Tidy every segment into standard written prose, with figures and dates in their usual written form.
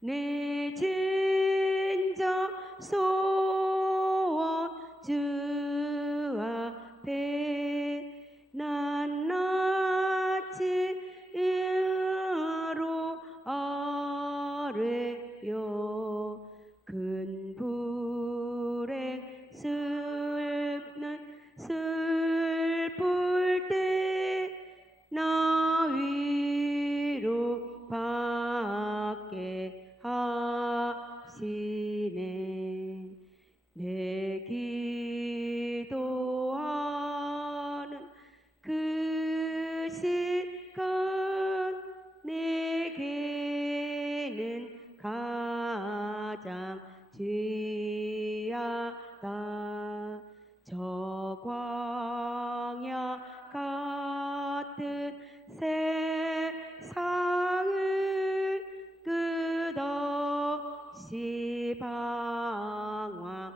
내 진정 소원 주 앞에 난 낯이 이로 아뢰요. 큰 불에 슬플 때 나 위로 받게 하시네. 내 기도하는 그 시간 내게는 가장 귀하다. 저 광야 같은 세상을 끝없이 방황하면서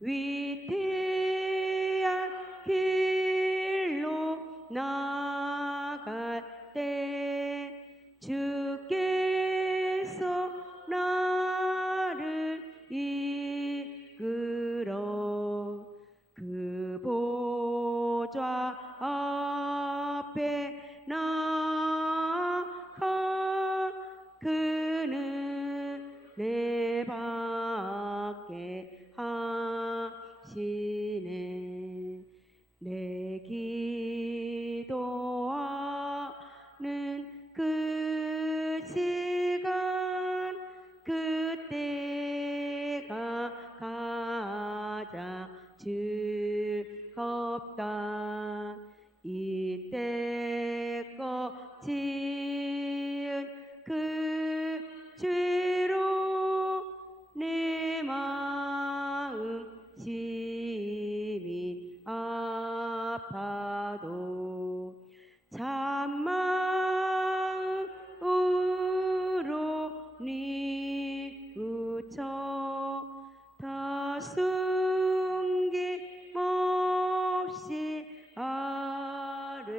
위태한 길로 나갈 때 주께서 나를 이끌어 그 보좌 앞에 나가 그는 내 받게 하시네. 내 기도하는 그 시간 그때가 가장 즐겁다. 이때껏 지은 그 죄로 내 마음 심히 아파도 참마음으로 뉘우쳐 다 숨김없이 아뢰면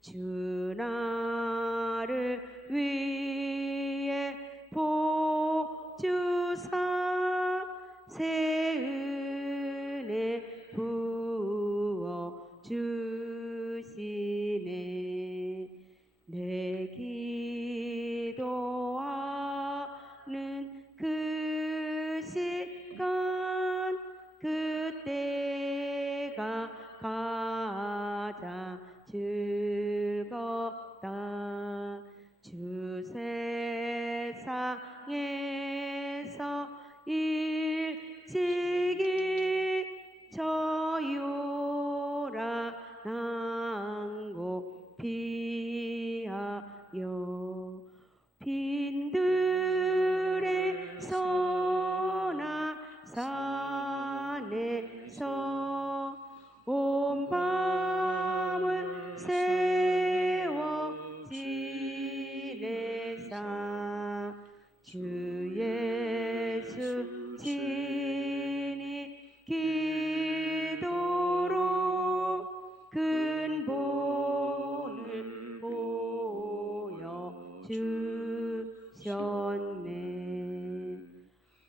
주 나를 위해 복 주사 새 은혜 부어 주시네. 내 기도하는 그 시간 그때가 가장 즐겁다. 주 세상에서 일찍이 저 요란한 곳 피하여 빈들의 선한 산에서 온 밤을 세워 지내사 주 예수 친히 기도로 큰 본을 보여 주셨네.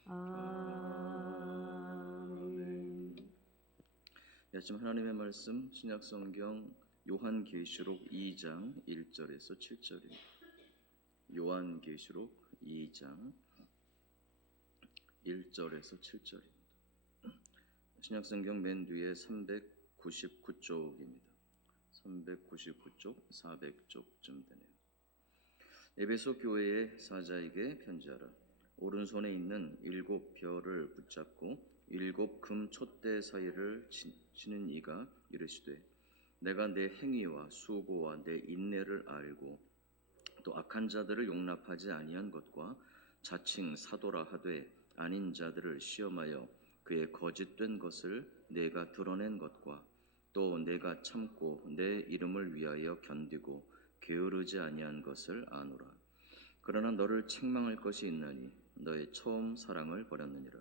아멘. 아침 하나님의 말씀 신약성경 요한계시록 2장 1절에서 7절입니다. 요한계시록 2장 1절에서 7절입니다. 신약성경 맨 뒤에 399쪽입니다. 399쪽, 400쪽쯤 되네요. 에베소 교회의 사자에게 편지하라. 오른손에 있는 7별을 붙잡고 7 금 촛대 사이를 치는 이가 이르시되 내가 내 행위와 수고와 내 인내를 알고 또 악한 자들을 용납하지 아니한 것과 자칭 사도라 하되 아닌 자들을 시험하여 그의 거짓된 것을 내가 드러낸 것과 또 내가 참고 내 이름을 위하여 견디고 게으르지 아니한 것을 아노라. 그러나 너를 책망할 것이 있나니 너의 처음 사랑을 버렸느니라.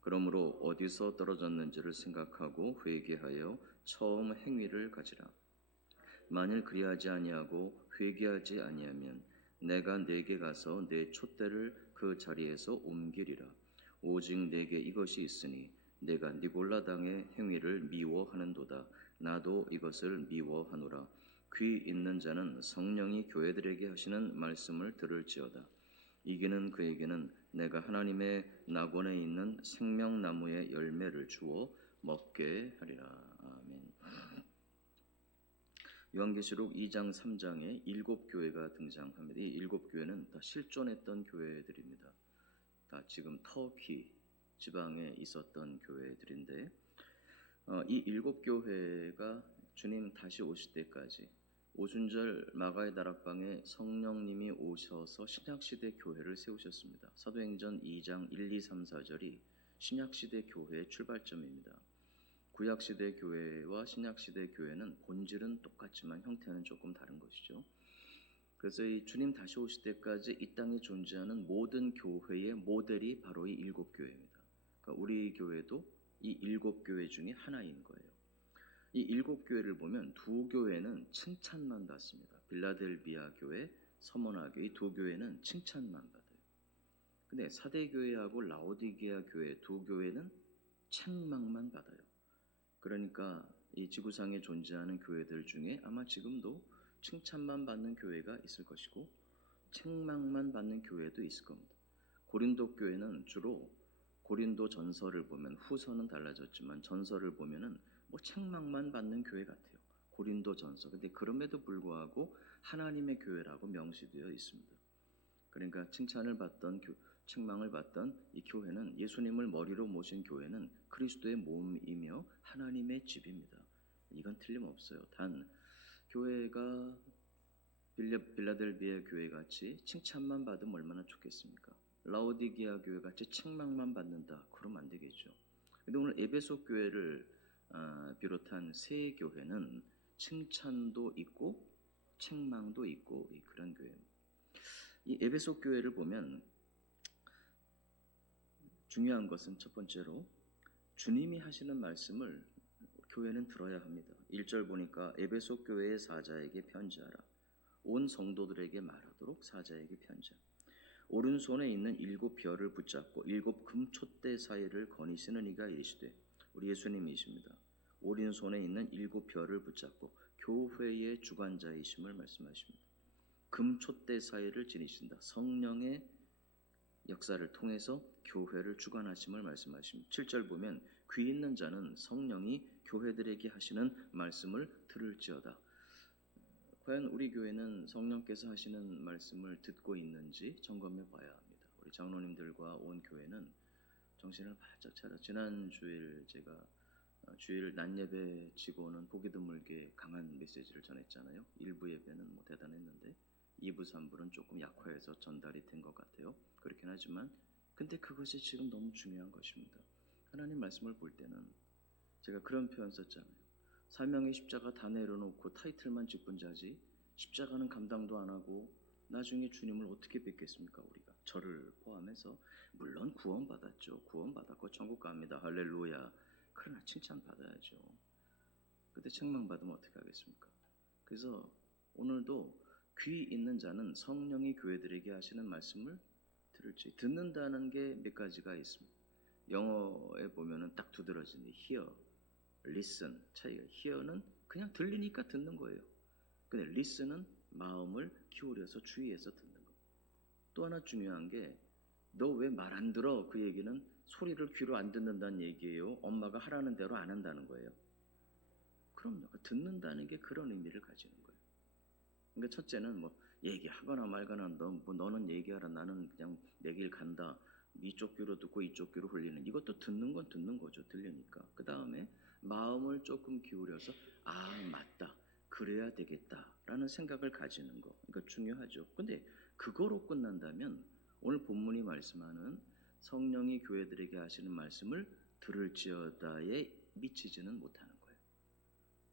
그러므로 어디서 떨어졌는지를 생각하고 회개하여 처음 행위를 가지라. 만일 그리하지 아니하고 회개하지 아니하면 내가 네게 가서 내 촛대를 그 자리에서 옮기리라. 오직 내게 이것이 있으니 내가 니골라당의 행위를 미워하는도다. 나도 이것을 미워하노라. 귀 있는 자는 성령이 교회들에게 하시는 말씀을 들을지어다. 이기는 그에게는 내가 하나님의 낙원에 있는 생명나무의 열매를 주어 먹게 하리라. 아멘. 요한계시록 2장 3장에 7교회가 등장합니다. 이 7교회는 다 실존했던 교회들입니다. 다 지금 터키 지방에 있었던 교회들인데 이 7교회가 주님 다시 오실 때까지 오순절 마가의 다락방에 성령님이 오셔서 신약시대 교회를 세우셨습니다. 사도행전 2장 1, 2, 3, 4절이 신약시대 교회의 출발점입니다. 구약시대 교회와 신약시대 교회는 본질은 똑같지만 형태는 조금 다른 것이죠. 그래서 이 주님 다시 오실 때까지 이 땅에 존재하는 모든 교회의 모델이 바로 이 7교회입니다. 그러니까 우리 교회도 이 7교회 중에 하나인 거예요. 이 7교회를 보면 두 교회는 칭찬만 받습니다. 빌라델비아 교회, 서머나 교회 이 두 교회는 칭찬만 받아요. 근데 사대교회하고 라오디게아 교회 두 교회는 책망만 받아요. 그러니까 이 지구상에 존재하는 교회들 중에 아마 지금도 칭찬만 받는 교회가 있을 것이고 책망만 받는 교회도 있을 겁니다. 고린도 교회는 주로 고린도 전서를 보면 후서는 달라졌지만 전서를 보면은 뭐 책망만 받는 교회 같아요. 고린도 전서. 근데 그럼에도 불구하고 하나님의 교회라고 명시되어 있습니다. 그러니까 칭찬을 받던 책망을 받던 이 교회는 예수님을 머리로 모신 교회는 그리스도의 몸이며 하나님의 집입니다. 이건 틀림없어요. 단 교회가 빌라델비아 교회 같이 칭찬만 받으면 얼마나 좋겠습니까? 라오디게아 교회 같이 책망만 받는다. 그러면 안 되겠죠. 근데 오늘 에베소 교회를 비롯한 세 교회는 칭찬도 있고 책망도 있고 그런 교회입니다. 이 에베소 교회를 보면 중요한 것은 첫 번째로 주님이 하시는 말씀을 교회는 들어야 합니다. 1절 보니까 에베소 교회의 사자에게 편지하라. 온 성도들에게 말하도록 사자에게 편지하라. 오른손에 있는 7별을 붙잡고 7 금촛대 사이를 거니시는 이가 이르시되 우리 예수님이십니다. 오른손에 있는 7별을 붙잡고 교회의 주관자이심을 말씀하십니다. 금촛대 사이를 지니신다. 성령의 역사를 통해서 교회를 주관하심을 말씀하십니다. 7절 보면 귀 있는 자는 성령이 교회들에게 하시는 말씀을 들을지어다. 과연 우리 교회는 성령께서 하시는 말씀을 듣고 있는지 점검해 봐야 합니다. 우리 장로님들과 온 교회는 정신을 바짝 차려. 지난 주일 제가 주일 낮 예배 치고는 보기 드물게 강한 메시지를 전했잖아요. 1부 예배는 뭐 대단했는데 2부, 3부는 조금 약화해서 전달이 된 것 같아요. 그렇긴 하지만 근데 그것이 지금 너무 중요한 것입니다. 하나님 말씀을 볼 때는 제가 그런 표현 썼잖아요. 사명의 십자가 다 내려놓고 타이틀만 짚은 자지 십자가는 감당도 안 하고 나중에 주님을 어떻게 뵙겠습니까? 우리가 저를 포함해서 물론 구원받았죠. 구원받았고 천국 갑니다. 할렐루야. 그러나 칭찬받아야죠. 그때 책망받으면 어떻게 하겠습니까? 그래서 오늘도 귀 있는 자는 성령이 교회들에게 하시는 말씀을 들을지. 듣는다는 게 몇 가지가 있습니다. 영어에 보면은 딱 두드러지는 hear, listen 차이가. hear는 그냥 들리니까 듣는 거예요. 근데 listen은 마음을 기울여서 주의해서 듣는 거. 또 하나 중요한 게 너 왜 말 안 들어? 그 얘기는 소리를 귀로 안 듣는다는 얘기예요. 엄마가 하라는 대로 안 한다는 거예요. 그럼요. 듣는다는 게 그런 의미를 가지는 거예요. 그러니까 첫째는 뭐 얘기하거나 말거나 너는 얘기하라 나는 그냥 내 길 간다. 이쪽 귀로 듣고 이쪽 귀로 흘리는 이것도 듣는 건 듣는 거죠. 들리니까. 그 다음에 마음을 조금 기울여서 아 맞다. 그래야 되겠다라는 생각을 가지는 거. 그러니까 중요하죠. 근데 그거로 끝난다면 오늘 본문이 말씀하는 성령이 교회들에게 하시는 말씀을 들을지어다에 미치지는 못하는 거예요.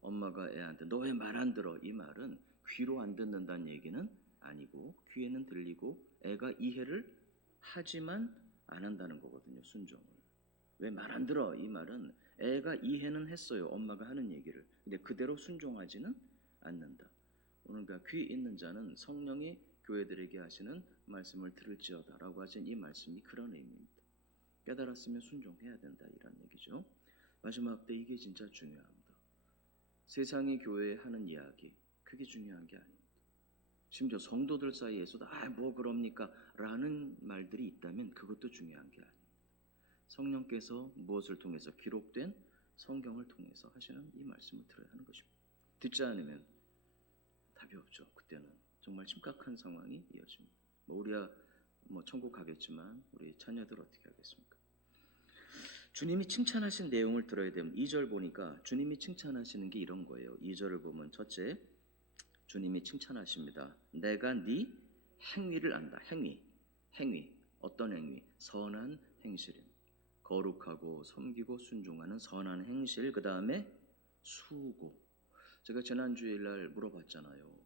엄마가 애한테 너 왜 말 안 들어? 이 말은 귀로 안 듣는다는 얘기는 아니고 귀에는 들리고 애가 이해를 하지만 안 한다는 거거든요. 순종을. 왜 말 안 들어? 이 말은 애가 이해는 했어요. 엄마가 하는 얘기를. 근데 그대로 순종하지는 않는다. 오늘 귀 있는 자는 성령이 교회들에게 하시는 말씀을 들을지어다라고 하신 이 말씀이 그런 의미입니다. 깨달았으면 순종해야 된다 이런 얘기죠. 마지막 때 이게 진짜 중요합니다. 세상이 교회에 하는 이야기 그게 중요한 게 아닙니다. 심지어 성도들 사이에서도 뭐 그럽니까? 라는 말들이 있다면 그것도 중요한 게 아닙니다. 성령께서 무엇을 통해서 기록된 성경을 통해서 하시는 이 말씀을 들어야 하는 것입니다. 듣지 않으면 답이 없죠. 그때는 정말 심각한 상황이 이어집니다. 우리야 천국 가겠지만 우리 자녀들 어떻게 하겠습니까? 주님이 칭찬하신 내용을 들어야 되면 2절 보니까 주님이 칭찬하시는 게 이런 거예요. 2절을 보면 첫째 주님이 칭찬하십니다. 내가 네 행위를 안다. 행위 어떤 행위? 선한 행실입니다. 거룩하고 섬기고 순종하는 선한 행실. 그 다음에 수고. 제가 지난주일날 물어봤잖아요.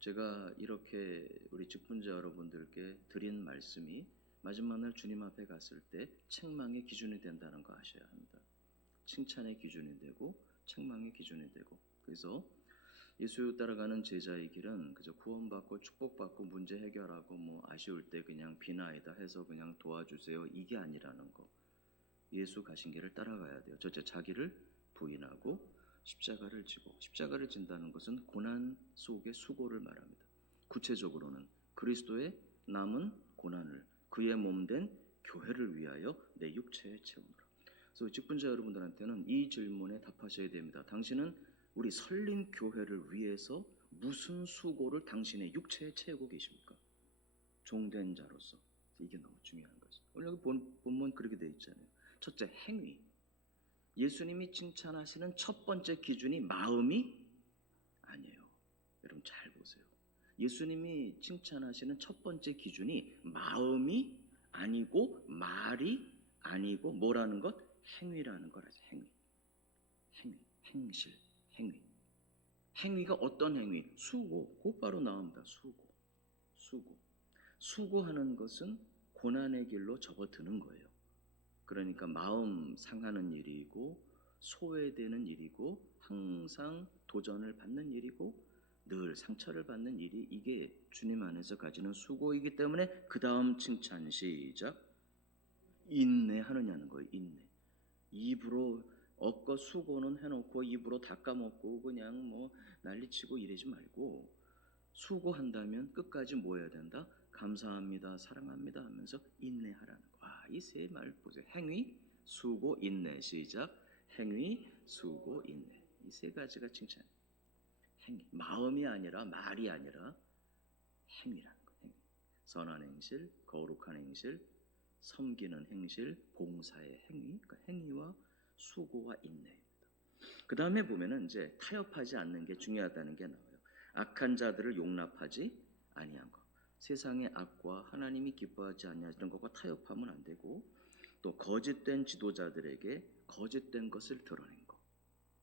제가 이렇게 우리 직분자 여러분들께 드린 말씀이 마지막 날 주님 앞에 갔을 때 책망의 기준이 된다는 거 아셔야 합니다. 칭찬의 기준이 되고 책망의 기준이 되고. 그래서 예수 따라가는 제자의 길은 그저 구원받고 축복받고 문제 해결하고 아쉬울 때 그냥 비나이다 해서 그냥 도와주세요 이게 아니라는 거. 예수 가신 길을 따라가야 돼요. 첫째 자기를 부인하고 십자가를 지고, 십자가를 진다는 것은 고난 속의 수고를 말합니다. 구체적으로는 그리스도의 남은 고난을 그의 몸된 교회를 위하여 내 육체에 채우노라. 그래서 직분자 여러분들한테는 이 질문에 답하셔야 됩니다. 당신은 우리 설린 교회를 위해서 무슨 수고를 당신의 육체에 채우고 계십니까? 종된 자로서. 이게 너무 중요한 거죠. 오늘 여기 본문 그렇게 되어 있잖아요. 첫째 행위. 예수님이 칭찬하시는 첫 번째 기준이 마음이 아니에요. 여러분 잘 보세요. 예수님이 칭찬하시는 첫 번째 기준이 마음이 아니고 말이 아니고 뭐라는 것? 행위라는 거라서 행실, 행위. 행위가 어떤 행위? 수고, 곧바로 나옵니다. 수고하는 것은 고난의 길로 접어드는 거예요. 그러니까 마음 상하는 일이고 소외되는 일이고 항상 도전을 받는 일이고 늘 상처를 받는 일이 이게 주님 안에서 가지는 수고이기 때문에 그 다음 칭찬 시작. 인내하느냐는 거예요. 인내. 입으로 얻고 수고는 해놓고 입으로 닦아먹고 그냥 난리치고 이러지 말고 수고한다면 끝까지 뭐 해야 된다? 감사합니다, 사랑합니다 하면서 인내하라는 거. 이 세 말 보세요. 행위, 수고, 인내. 시작. 행위, 수고, 인내. 이 세 가지가 칭찬. 행위. 마음이 아니라 말이 아니라 행위라는 거. 행위. 선한 행실, 거룩한 행실, 섬기는 행실, 봉사의 행위. 그러니까 행위와 수고와 인내입니다. 그 다음에 보면은 이제 타협하지 않는 게 중요하다는 게 나와요. 악한 자들을 용납하지 아니한 것. 세상의 악과 하나님이 기뻐하지 아니하시는 것과 타협하면 안 되고 또 거짓된 지도자들에게 거짓된 것을 드러낸 것.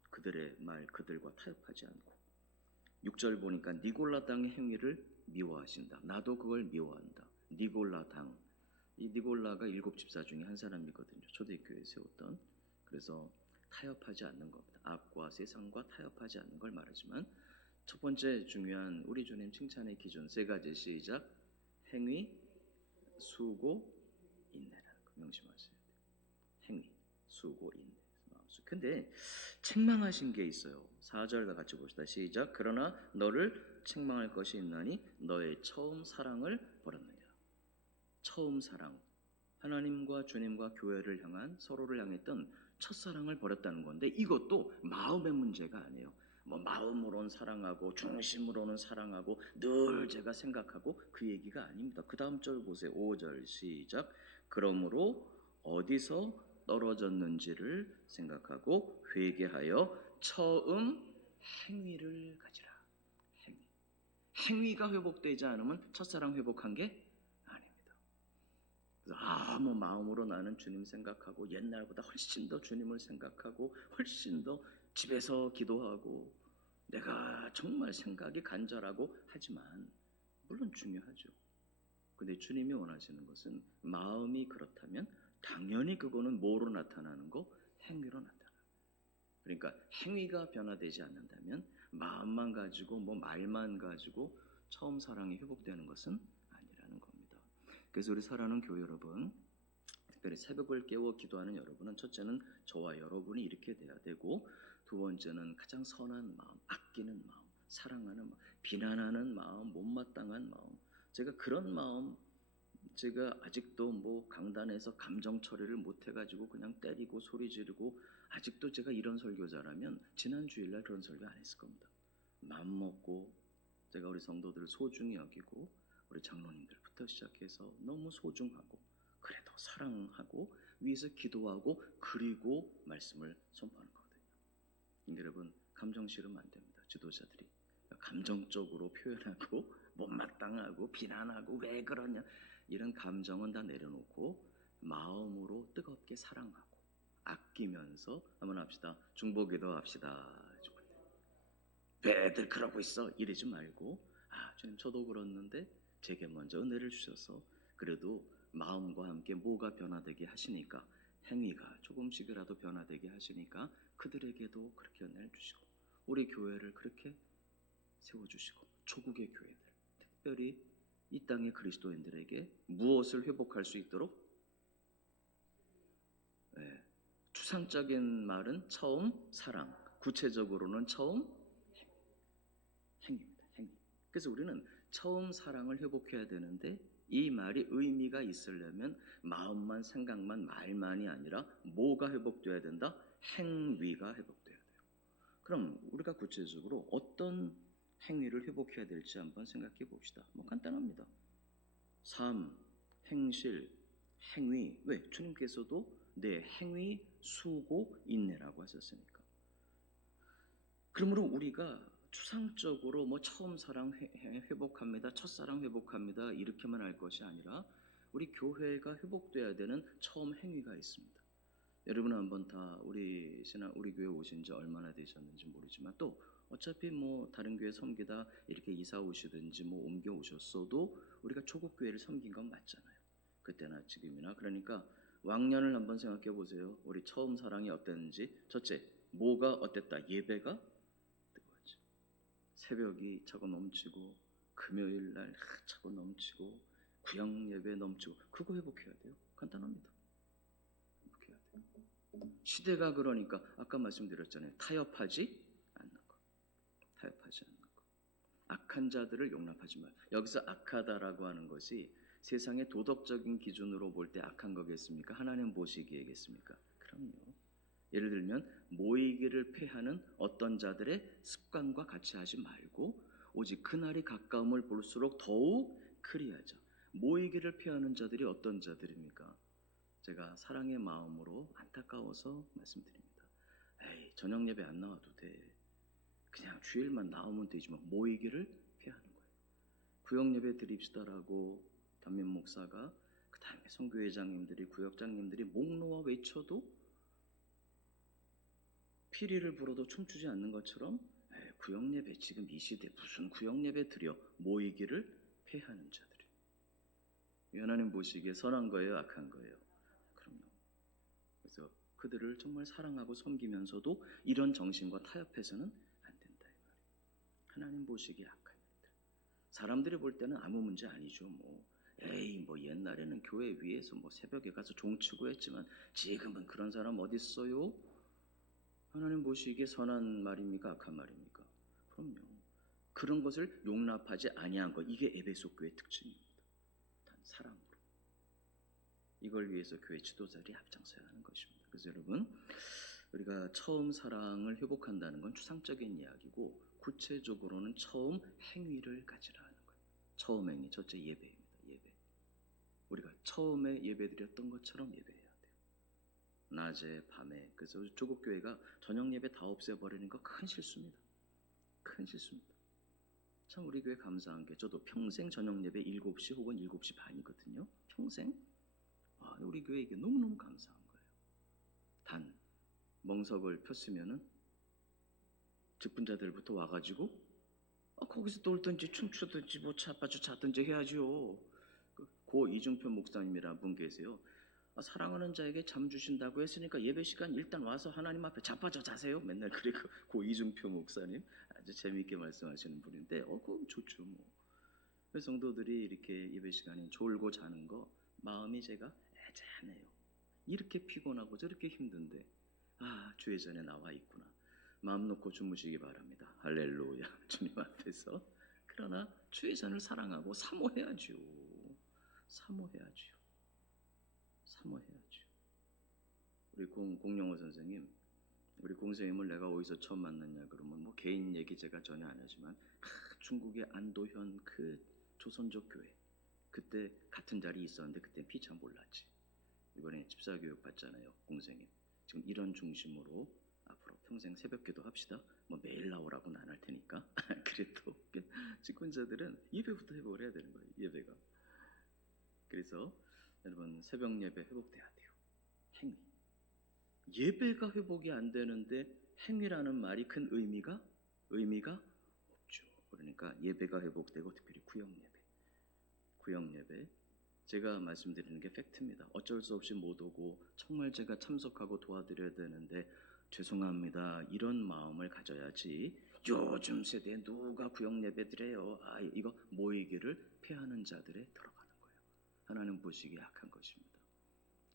그들의 말 그들과 타협하지 않고 6절 보니까 니골라 당의 행위를 미워하신다. 나도 그걸 미워한다. 니골라 당. 이 니골라가 7 집사 중에 한 사람이거든요. 초대교회에 세웠던. 그래서 타협하지 않는 겁니다. 악과 세상과 타협하지 않는 걸 말하지만 첫 번째 중요한 우리 주님 칭찬의 기준 세 가지 시작. 행위, 수고, 인내라는 거 명심하세요. 행위, 수고, 인내. 근데 책망하신 게 있어요. 4절 다 같이 봅시다. 시작. 그러나 너를 책망할 것이 있나니 너의 처음 사랑을 버렸느냐. 처음 사랑. 하나님과 주님과 교회를 향한 서로를 향했던 첫사랑을 버렸다는 건데 이것도 마음의 문제가 아니에요. 마음으로는 사랑하고 중심으로는 사랑하고 늘 제가 생각하고 그 얘기가 아닙니다. 그 다음 절 보세요. 5절 시작. 그러므로 어디서 떨어졌는지를 생각하고 회개하여 처음 행위를 가지라. 행위가 회복되지 않으면 첫사랑 회복한 게 아닙니다. 그래서 마음으로 나는 주님 생각하고 옛날보다 훨씬 더 주님을 생각하고 훨씬 더 집에서 기도하고 내가 정말 생각이 간절하고 하지만 물론 중요하죠. 근데 주님이 원하시는 것은 마음이 그렇다면 당연히 그거는 뭐로 나타나는 거? 행위로 나타나는. 그러니까 행위가 변화되지 않는다면 마음만 가지고 뭐 말만 가지고 처음 사랑이 회복되는 것은 아니라는 겁니다. 그래서 우리 사랑하는 교회 여러분, 특별히 새벽을 깨워 기도하는 여러분은 첫째는 저와 여러분이 이렇게 돼야 되고, 두 번째는 가장 선한 마음, 아끼는 마음, 사랑하는 마음, 비난하는 마음, 못마땅한 마음. 제가 그런 마음, 제가 아직도 뭐 강단에서 감정 처리를 못 해가지고 그냥 때리고 소리 지르고, 아직도 제가 이런 설교자라면 지난 주일날 그런 설교 안 했을 겁니다. 마음 먹고 제가 우리 성도들을 소중히 여기고, 우리 장로님들부터 시작해서 너무 소중하고, 그래도 사랑하고, 위에서 기도하고, 그리고 말씀을 선포하는 거거든요. 여러분, 감정 싫으면 안 됩니다. 지도자들이 감정적으로 표현하고 못마땅하고 비난하고 왜 그러냐, 이런 감정은 다 내려놓고 마음으로 뜨겁게 사랑하고 아끼면서 한번 합시다. 중보기도 합시다. 왜들 그러고 있어? 이러지 말고, 아 주님, 저도 그렇는데 제게 먼저 은혜를 주셔서 그래도 마음과 함께 뭐가 변화되게 하시니까, 행위가 조금씩이라도 변화되게 하시니까 그들에게도 그렇게 은혜를 주시고, 우리 교회를 그렇게 세워주시고, 조국의 교회들, 특별히 이 땅의 그리스도인들에게 무엇을 회복할 수 있도록, 추상적인 말은 처음 사랑, 구체적으로는 처음 행위입니다. 행위. 그래서 우리는 처음 사랑을 회복해야 되는데, 이 말이 의미가 있으려면 마음만, 생각만, 말만이 아니라 뭐가 회복돼야 된다? 행위가 회복돼야 돼요. 그럼 우리가 구체적으로 어떤 행위를 회복해야 될지 한번 생각해 봅시다. 뭐 간단합니다. 삶, 행실, 행위. 왜? 주님께서도 내 행위, 수고, 인내라고 하셨으니까. 그러므로 우리가 추상적으로 뭐 처음 사랑 회복합니다, 첫사랑 회복합니다, 이렇게만 할 것이 아니라 우리 교회가 회복돼야 되는 처음 행위가 있습니다. 여러분 한번 다 우리 교회 오신 지 얼마나 되셨는지 모르지만, 또 어차피 뭐 다른 교회 섬기다 이렇게 이사 오시든지 뭐 옮겨 오셨어도 우리가 초국 교회를 섬긴 건 맞잖아요. 그때나 지금이나. 그러니까 왕년을 한번 생각해 보세요. 우리 처음 사랑이 어땠는지. 첫째, 뭐가 어땠다? 예배가 뜨거웠죠. 새벽이 차고 넘치고, 금요일 날 차고 넘치고, 구역 예배 넘치고, 그거 회복해야 돼요. 간단합니다. 회복해야 돼요. 시대가 그러니까 아까 말씀드렸잖아요. 타협하지 않는 것. 타협하지 않는 것. 악한 자들을 용납하지 마요. 여기서 악하다라고 하는 것이 세상의 도덕적인 기준으로 볼 때 악한 거겠습니까? 하나님 보시기에겠습니까? 그럼요. 예를 들면 모이기를 패하는 어떤 자들의 습관과 같이 하지 말고, 오직 그날이 가까움을 볼수록 더욱 그리하자. 모이기를 패하는 자들이 어떤 자들입니까? 제가 사랑의 마음으로 안타까워서 말씀드립니다. 에이, 저녁 예배 안 나와도 돼. 그냥 주일만 나오면 되지만 모이기를 피하는 거예요. 구역 예배 드립시다라고 담임 목사가, 그 다음에 선교회장님들이, 구역장님들이 목 놓아 외쳐도, 피리를 불어도 춤추지 않는 것처럼, 구역 예배 지금 이 시대 무슨 구역 예배 드려, 모이기를 패하는 자들이. 하나님 보시기에 선한 거예요, 악한 거예요? 그럼요. 그래서 그들을 정말 사랑하고 섬기면서도 이런 정신과 타협해서는 안 된다 이 말이에요. 하나님 보시기에 악한 일들. 사람들이 볼 때는 아무 문제 아니죠. 뭐 에이, 뭐 옛날에는 교회 위에서 뭐 새벽에 가서 종치고 했지만 지금은 그런 사람 어디 있어요? 하나님 보시기에 선한 말입니까, 악한 말입니까? 그럼요. 그런 것을 용납하지 아니한 것, 이게 에베소 교회의 특징입니다. 단 사랑으로. 이걸 위해서 교회 지도자들이 앞장서야 하는 것입니다. 그래서 여러분, 우리가 처음 사랑을 회복한다는 건 추상적인 이야기고, 구체적으로는 처음 행위를 가지라 하는 거예요. 처음 행위, 첫째 예배입니다. 예배. 우리가 처음에 예배드렸던 것처럼 예배해야 돼요. 낮에, 밤에. 그래서 조국 교회가 저녁 예배 다 없애버리는 거 큰 실수입니다. 큰 실수입니다. 참 우리 교회 감사한 게, 저도 평생 저녁 예배 7시 혹은 7시 반이거든요. 평생. 우리 교회 이게 너무너무 감사한 거예요. 단 멍석을 폈으면은 직분자들부터 와가지고 거기서 놀든지 춤추든지 뭐 자빠져 자든지 해야죠. 고 이중표 목사님이라는 분 계세요. 사랑하는 자에게 잠 주신다고 했으니까 예배 시간 일단 와서 하나님 앞에 자빠져 자세요. 맨날 그래. 고 이중표 목사님. 아주 재미있게 말씀하시는 분인데 그럼 좋죠 뭐. 그 성도들이 이렇게 예배 시간에 졸고 자는 거 마음이 제가 애잔해요. 이렇게 피곤하고 저렇게 힘든데 주의 전에 나와 있구나. 마음 놓고 주무시기 바랍니다. 할렐루야. 주님 앞에서. 그러나 주의 전을 사랑하고 사모해야죠. 사모해야죠. 사모해야죠. 우리 공영호 선생님, 우리 공생님을 내가 어디서 처음 만났냐 그러면 뭐 개인 얘기 제가 전혀 안 하지만 중국의 안도현 그 조선족 교회 그때 같은 자리에 있었는데 그때 피차 몰랐지. 이번에 집사교육 받잖아요, 공생님. 지금 이런 중심으로 앞으로 평생 새벽기도 합시다. 뭐 매일 나오라고는 안 할 테니까. 그래도 직분자들은 예배부터 회복을 해야 되는 거예요. 예배가. 그래서 여러분 새벽 예배 회복돼야 돼요. 행위. 예배가 회복이 안 되는데 행위라는 말이 큰 의미가 없죠. 그러니까 예배가 회복되고 특별히 구역 예배. 구역 예배. 제가 말씀드리는 게 팩트입니다. 어쩔 수 없이 못 오고 정말 제가 참석하고 도와드려야 되는데 죄송합니다. 이런 마음을 가져야지. 요즘 세대에 누가 구역 예배 드려요. 이거 모이기를 패하는 자들에 들어가는 거예요. 하나님 보시기에 악한 것입니다.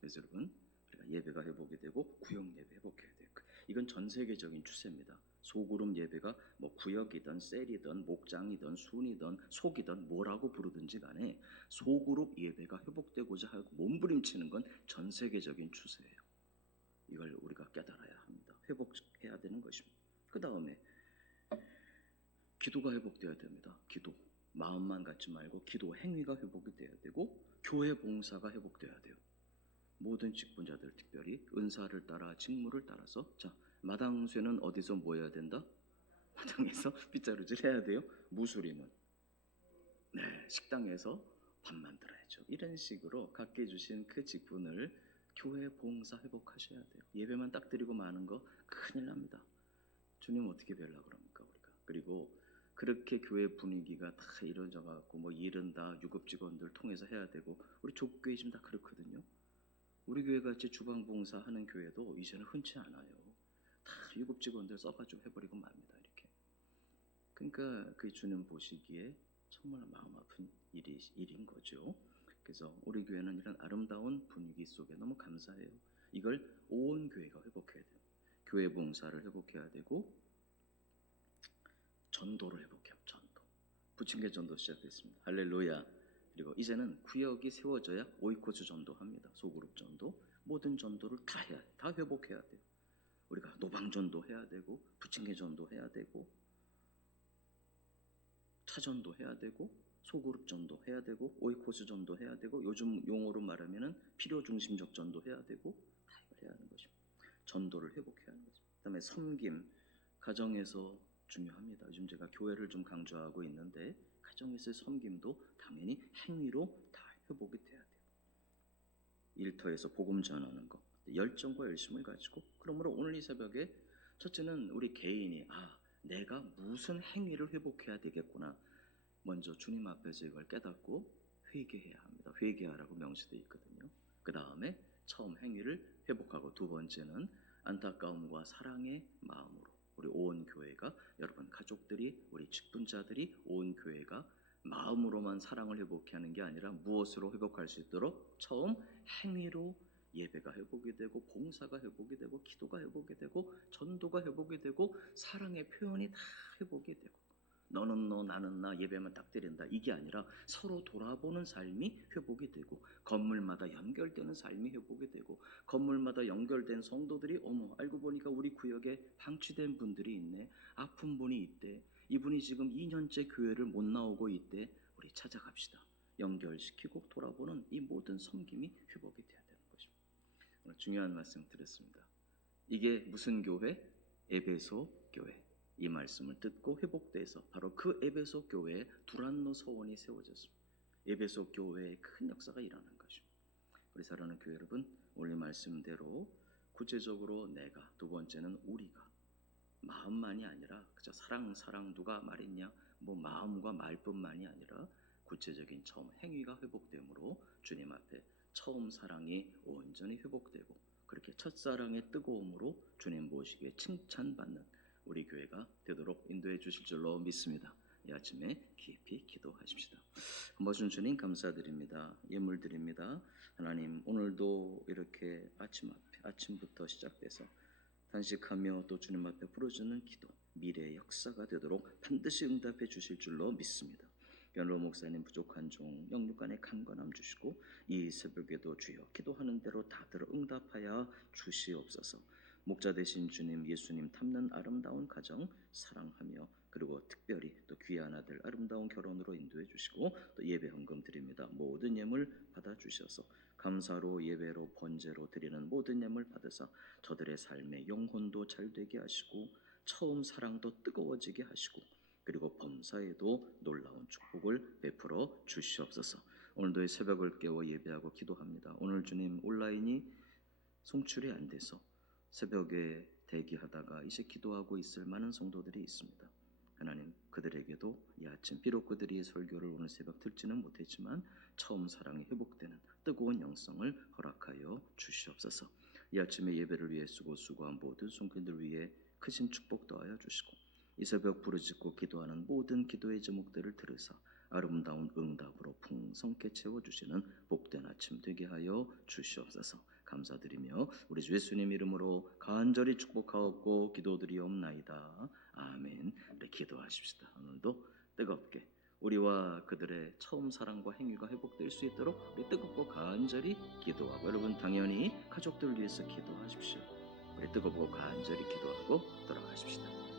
그래서 여러분 우리가 예배가 회복이 되고 구역 예배 회복해야 돼요. 이건 전 세계적인 추세입니다. 소그룹 예배가 뭐 구역이든 셀이든 목장이든 순이든 속이든 뭐라고 부르든지 간에 소그룹 예배가 회복되고자 하고 몸부림치는 건 전 세계적인 추세예요. 이걸 우리가 깨달아야 합니다. 회복해야 되는 것입니다. 그 다음에 기도가 회복돼야 됩니다. 기도. 마음만 갖지 말고 기도 행위가 회복이 돼야 되고 교회 봉사가 회복돼야 돼요. 모든 직분자들 특별히 은사를 따라 직무를 따라서 마당쇠는 어디서 모여야 된다? 마당에서 빗자루질 해야 돼요. 무술인은 식당에서 밥 만들어야죠. 이런 식으로 각기 주신 그 직분을 교회 봉사 회복하셔야 돼요. 예배만 딱 드리고 마는 거 큰일 납니다. 주님 어떻게 뵈려고 그럽니까 우리가. 그리고 그렇게 교회 분위기가 다 이루어져 갖고 뭐 일은 다 유급 직원들 통해서 해야 되고 우리 족교회 지금 다 그렇거든요. 우리 교회 같이 주방 봉사하는 교회도 이제는 흔치 않아요. 다 유급 직원들 써가지고 해버리고 맙니다. 이렇게. 그러니까 그 주님 보시기에 정말 마음 아픈 일인 거죠. 그래서 우리 교회는 이런 아름다운 분위기 속에 너무 감사해요. 이걸 온 교회가 회복해야 돼요. 교회 봉사를 회복해야 되고 전도를 회복해요. 전도. 부침개 전도 시작됐습니다. 할렐루야. 그리고 이제는 구역이 세워져야 오이코스 전도합니다. 소그룹 전도. 모든 전도를 다 해야 돼요. 다 회복해야 돼요. 우리가 노방 전도 해야 되고 부침개 전도 해야 되고 차전도 해야 되고 소그룹 전도 해야 되고 오이코스 전도 해야 되고 요즘 용어로 말하면은 필요 중심적 전도 해야 되고 다 이걸 해야 하는 것입니다. 전도를 회복해야 하는 거죠. 그다음에 섬김 가정에서 중요합니다. 요즘 제가 교회를 좀 강조하고 있는데 가정에서의 섬김도 당연히 행위로 다 회복이 돼야 돼요. 일터에서 복음 전하는 것, 열정과 열심을 가지고 그러므로 오늘 이 새벽에 첫째는 우리 개인이 내가 무슨 행위를 회복해야 되겠구나. 먼저 주님 앞에서 이걸 깨닫고 회개해야 합니다. 회개하라고 명시되어 있거든요. 그 다음에 처음 행위를 회복하고 두 번째는 안타까움과 사랑의 마음으로 우리 온 교회가 여러분 가족들이 우리 직분자들이 온 교회가 마음으로만 사랑을 회복하는 게 아니라 무엇으로 회복할 수 있도록 처음 행위로 예배가 회복이 되고 봉사가 회복이 되고 기도가 회복이 되고 전도가 회복이 되고 사랑의 표현이 다 회복이 되고 너는 너 나는 나 예배만 딱 드린다 이게 아니라 서로 돌아보는 삶이 회복이 되고 건물마다 연결되는 삶이 회복이 되고 건물마다 연결된 성도들이 알고 보니까 우리 구역에 방치된 분들이 있네. 아픈 분이 있대. 이분이 지금 2년째 교회를 못 나오고 있대. 우리 찾아갑시다. 연결시키고 돌아보는 이 모든 섬김이 회복이 돼야 되는 것입니다. 오늘 중요한 말씀 드렸습니다. 이게 무슨 교회? 에베소 교회. 이 말씀을 듣고 회복돼서 바로 그 에베소 교회에 두란노 서원이 세워졌습니다. 에베소 교회의 큰 역사가 일어난 것입니다. 우리 사랑하는 교회 여러분, 오늘 말씀대로 구체적으로 내가, 두 번째는 우리가 마음만이 아니라 그저 사랑 누가 말했냐 뭐 마음과 말뿐만이 아니라 구체적인 처음 행위가 회복되므로 주님 앞에 처음 사랑이 온전히 회복되고 그렇게 첫사랑의 뜨거움으로 주님 보시기에 칭찬받는 우리 교회가 되도록 인도해 주실 줄로 믿습니다. 이 아침에 깊이 기도하십시다. 고마우신 주님 감사드립니다. 예물 드립니다. 하나님, 오늘도 이렇게 아침부터 시작돼서 단식하며 또 주님 앞에 부르짖는 기도, 미래의 역사가 되도록 반드시 응답해 주실 줄로 믿습니다. 변로 목사님 부족한 종 영육간의 강건함 주시고 이 새벽에도 주여 기도하는 대로 다들 응답하여 주시옵소서. 목자 되신 주님 예수님 탐는 아름다운 가정 사랑하며 그리고 특별히 또 귀한 아들 아름다운 결혼으로 인도해 주시고 또 예배 헌금 드립니다. 모든 예물 받아 주셔서 감사로 예배로 번제로 드리는 모든 예물 받으사 저들의 삶의 영혼도 잘 되게 하시고 처음 사랑도 뜨거워지게 하시고 그리고 범사에도 놀라운 축복을 베풀어 주시옵소서. 오늘도 이 새벽을 깨워 예배하고 기도합니다. 오늘 주님 온라인이 송출이 안 돼서 새벽에 대기하다가 이제 기도하고 있을 많은 성도들이 있습니다. 하나님, 그들에게도 이 아침 비록 그들이 설교를 오늘 새벽 듣지는 못했지만 처음 사랑이 회복되는 뜨거운 영성을 허락하여 주시옵소서. 이 아침에 예배를 위해 수고한 모든 성도들 위해 크신 축복 더하여 주시고 이 새벽 부르짖고 기도하는 모든 기도의 제목들을 들으사 아름다운 응답으로 풍성케 채워주시는 복된 아침 되게 하여 주시옵소서. 감사드리며 우리 주 예수님 이름으로 간절히 축복하옵고 기도드리옵나이다. 아멘. 네, 기도하십시다. 오늘도 뜨겁게 우리와 그들의 처음 사랑과 행위가 회복될 수 있도록 우리 뜨겁고 간절히 기도하고 여러분 당연히 가족들 위해서 기도하십시오. 우리 뜨겁고 간절히 기도하고 돌아가십시다.